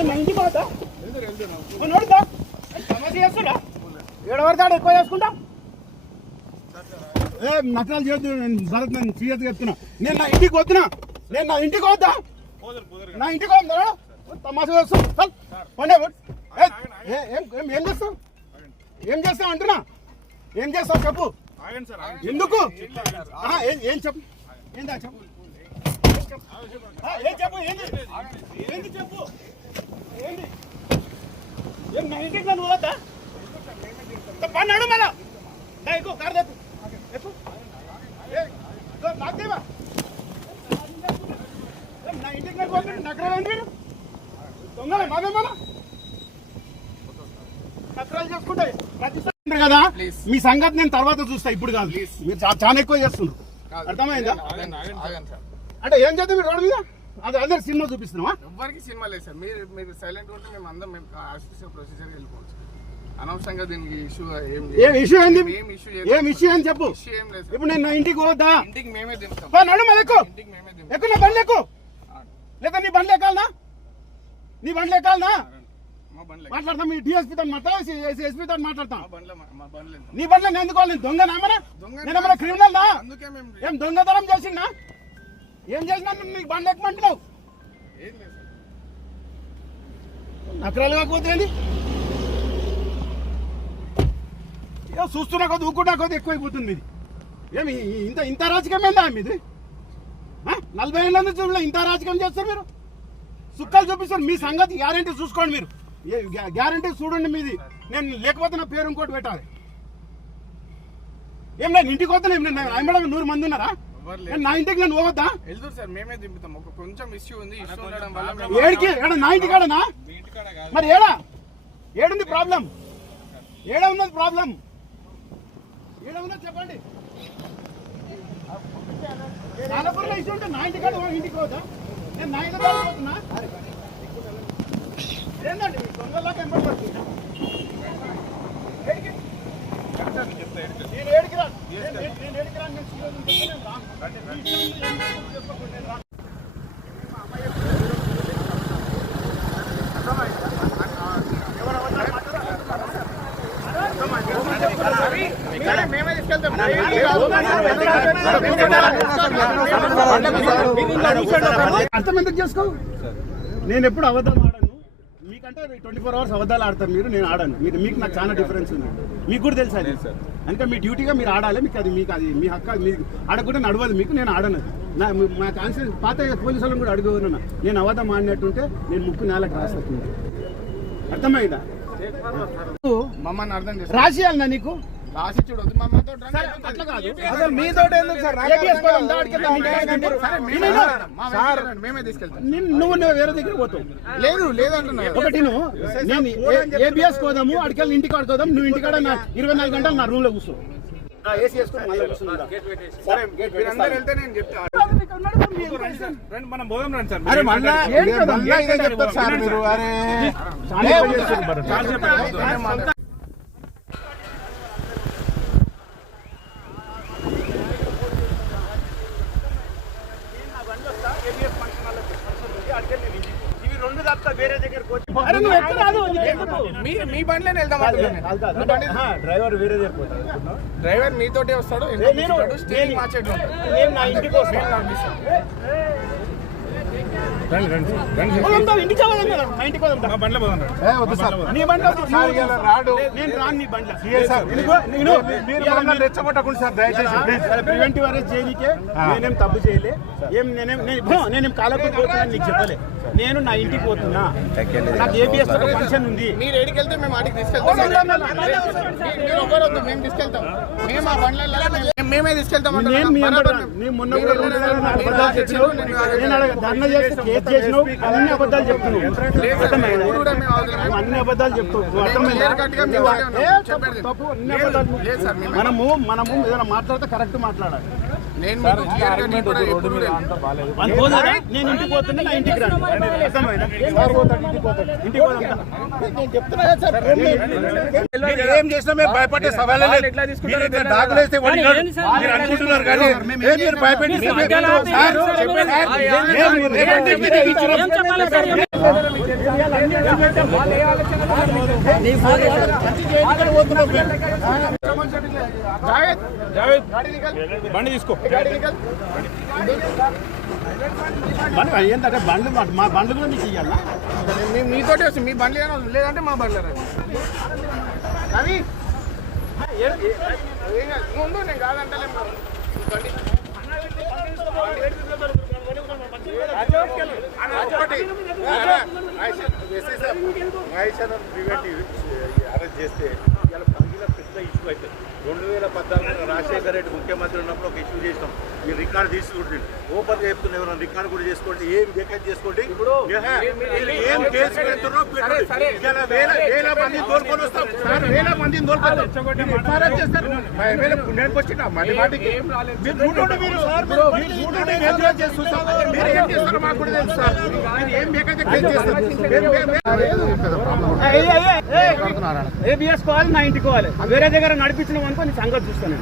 ఇంటికి పోతా నోడుతా సమస్య చేస్తున్నా ఏడవడతాడు ఎక్కువ చేసుకుంటా నటనాలు చేయొద్దు. భరత్ నేను సీరియస్గా చెప్తున్నా. నేను నా ఇంటికి వద్దునా, నేను నా ఇంటికి వద్దా, నా ఇంటికి వద్దా తమాషా చేస్తా. ఏం చేస్తావు, ఏం చేస్తావు అంటున్నా, ఏం చేస్తావు చెప్పు. ఎందుకు ఏం చెప్పు, ఏందా చెప్పు, ఏం చెప్పు, ఏంది ఏంది చెప్పు, ఏంది ఏం నా ఇంటికి నన్ను వద్దా పన్నాడు మళ్ళా ఎక్కువ కారు తెప్పు ఎక్కువ నాకేవా నా ఇంటికి నగరాలు మీరు దొంగలే మాదే మన నగరాలు చేసుకుంటాయి ప్రతిసారి కదా. మీ సంగతి నేను తర్వాత చూస్తా, ఇప్పుడు కాదు. మీరు చాలా ఎక్కువ చేస్తున్నారు, అర్థమైందా? అంటే ఏం చేద్దాం మీరు రోడ్డు మీద అది అందరు సినిమా చూపిస్తున్నావా? ఎవరికి సినిమా లేదు సార్. మీరు సైలెంట్ ఉంటే మేము అందరం ప్రొసీజర్ వెళ్ళిపోవచ్చు. అనవసరంగా దీనికి ఇష్యూ ఏం ఇష్యూ ఏంది, ఏం ఇష్యూ అని చెప్పు. ఇప్పుడు నేను నా ఇంటికి పోద్దా, ఇంటికి మేమే దింపుతాం. నడు మరి ఎక్కువ ఎక్కువ నా బండ్లు ఎక్కువ, లేదా నీ బండ్లు ఎక్కాలనా, నీ బండ్లు ఎక్కాలనా మాట్లాడతాం. మీ డిఎస్పీతో మాట్లాడతా, ఎస్పీతో మాట్లాడతాం. నీ బండ్లు నేను ఎందుకు నేను దొంగ నామనా, నేనేమన్నా క్రిమినల్ నా, ఏం దొంగతనం చేసిందా, ఏం చేసినా నీకు బండ్లు ఎక్కమంటున్నావు? నకరాలు కాకపోతే చూస్తున్నా కొద్ది ఊరుకున్నా కొద్ది ఎక్కువైపోతుంది మీది. ఏమి ఇంత రాజకీయం ఏందా మీది? 40 ఏళ్ళ నుంచి ఇంత రాజకీయం చేస్తారు మీరు, సుక్కలు చూపిస్తారు. మీ సంగతి గ్యారంటీ చూసుకోండి, మీరు గ్యారంటీ చూడండి మీది. నేను లేకపోతే నా పేరు ఇంకోటి పెట్టాలి. ఏం నేను ఇంటికి వద్దా, నేను 100 మంది ఉన్నారా? నా ఇంటికి నేను పోవద్దా? వెళ్తారు సార్, మేమే దింపుతాం. ఒక కొంచెం ఇష్యూ ఉంది, ఇష్యూ ఉండడం వల్ల ఏడికి నా ఇంటి కాడనా? మరి ఏడుంది ప్రాబ్లం, ఏడ ఉన్నది ప్రాబ్లం, ఏడ ఉన్నది చెప్పండి. నాలుగులో ఇష్యూ ఉంటే నా ఇంటి కాడ ఇంటికి పోదా? నేను నా ఇంటి కాడ పోతున్నా ఏంటండి దొంగలాగా ఎంపడుతున్నా? నేను ఏడికి రాను, నేను ఏడికి రాను, నేను సీరియస్ మేమే తీసుకెళ్తాం. అర్థం ఎందుకు చేసుకో. నేను ఎప్పుడు అబద్ధం ఆడను, మీకంటే 24 hours అబద్ధాలు ఆడతారు మీరు, నేను ఆడాను. మీకు నాకు చాలా డిఫరెన్స్ ఉంది, మీకు కూడా తెలుసు అది. అందుకే మీ డ్యూటీగా మీరు ఆడాలి, మీకు అది మీ హక్కు. మీకు ఆడకుండా నడవదు మీకు, నేను ఆడను. మా కాన్షియస్ పాత పోలీసు వాళ్ళని కూడా అడుగుతున్నా, నేను అబద్ధం ఆడినట్టుంటే నేను ముక్కు నేలకు రాస్తుంది. అర్థమైందా? మమ్మల్ని అర్థం చేసి రాసియాలన్నా నీకు రాసి చూడొద్దు. మమ్మల్ని అట్లా కాదు, అసలు మీతో ఎందుకు సార్? మేమే తీసుకెళ్తాం. నువ్వు వేరే దగ్గర పోతావు. లేదంటున్నా. ఒకటి నేను ఏబిఎస్ కోదాము, అడికెళ్ళి ఇంటికి ఆడుకోదాం. నువ్వు ఇంటికాడ 24 గంటలు నా రూమ్ లో కూర్చో. ఏసీ వేసుకొని మళ్ళీ కూర్చున్నా. వెళ్తే నేను చెప్తా. మనం పోదాం రండి సార్. అరే మళ్ళా ఇదే చెప్తారు సార్ మీరు. అరే వేరే దగ్గర మీ బండిలోనే వెళ్దాం. డ్రైవర్ వేరే దగ్గర పోతాడు, డ్రైవర్ మీతోటే వస్తాడు, స్టీరింగ్ మార్చేట్టు. నేను నా ఇంటికి వస్తాను. ఇంటికి రెచ్చగొట్టకుండా సార్ దయచేసి. ప్రివెంటివ్ అరెస్ట్ చేయనికే నేనేం తప్పు చేయలే, నేనేం కాలపూర్ పోతున్నా నీకు చెప్పలే. నేను నా ఇంటికి పోతున్నా, నాకు ఏబిఎస్ ఫంక్షన్ ఉంది. మీరు ఏడికి వెళ్తే మేము ఆడికి తీసుకెళ్తాం. మేము తీసుకెళ్తాం, మేము ఆ బండ్ల మేమే తీసుకెళ్తాం. మొన్న కూడా అబద్ధాలు చెప్పినావు, నేను ధర్నా చేస్తే కేసు చేసినావు, అన్ని అబద్ధాలు చెప్తున్నావు, అన్ని అబద్ధాలు చెప్తావు. తప్పు, అన్ని అబద్ధాలు. మనము ఏదైనా మాట్లాడితే కరెక్ట్ మాట్లాడాలి. నేను ఇంటికి పోతున్నా, నా ఇంటికి రాను. ఏం చేసినా మేము భయపడే సవాల్ దాఖలేస్తే అనుకుంటున్నారు కానీ మీరు భయపెట్టి జావేద్ బండి తీసుకో. బండ్లు ఏంటంటే బండ్లు మా బండ్లు కూడా మీకు ఇవ్వాలా? మీతోటి వస్తుంది మీ బండ్లు ఏమైనా లేదంటే మా బండ్లు అవి ముందు నేను కాదంటలేము బండి అరెస్ట్ చేస్తే ఇలా పంగిల పెద్ద ఇష్యూ అవుతుంది. 2014 రాజశేఖర రెడ్డి ముఖ్యమంత్రి ఉన్నప్పుడు ఒక ఇష్యూ చేసినాం. ఈ రికార్డు తీసుకుంటుంది ఓపెన్ చెప్తున్నా, ఎవరైనా రికార్డు కూడా చేసుకోండి, ఏం వేకెట్ చేసుకోండి, ఏం కేసు పెడుతున్నారో పెట్టండి. ఇలా వేల మంది తోలుకొని వస్తాం సార్, వేల మందిని తోలుకొని నేను వచ్చిన మళ్ళీ వాటికి మీరు చూడండి, మీరు ఎంజాయ్ చేస్తుంటాం. మీరు ఏం చేస్తారో మాకు కూడా తెలుసు సార్. మీరు ఏం వేకెట్ ఏబిఎస్ కావాలి, నా ఇంటికి పోవాలి. వేరే దగ్గర నడిపించిన అనుకో నీ సంగతి చూస్తాను.